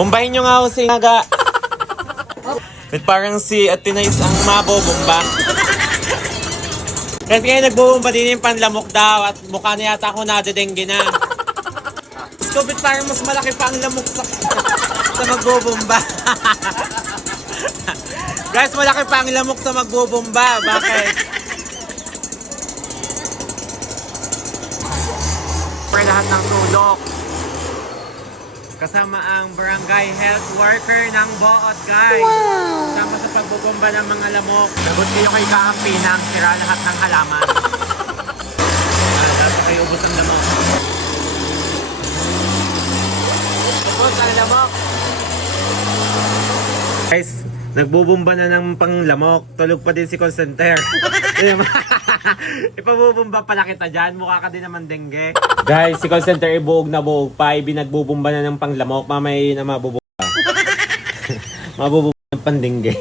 Bombahin nyo nga ako si Naga. At parang si Atinais ang mabobomba. Kasi ngayon nagbubomba din yung panlamok daw at mukha na yata ako nadedengge na. So, ba't parang mas malaki pa ang lamok sa magbubomba? Guys, malaki pa ang lamok sa magbubomba. Bakit? For lahat ng tulok. Kasama ang barangay health worker ng Boot, guys. Wow! Kasama sa pagbubomba ng mga lamok. Sagot kayo kay Kaampinang, sira lahat ng halaman. Dapat kayo ubos ang lamok. Ubos ang lamok. Guys, nagbubomba na ng panglamok. Tulog pa din si call center. Ipabubomba pala kita dyan. Mukha ka din naman dengue. Guys, si call center buog na buog pa. Binagbubomba na ng panglamok. Mamay na mabubomba. Mabubomba ng pandengge.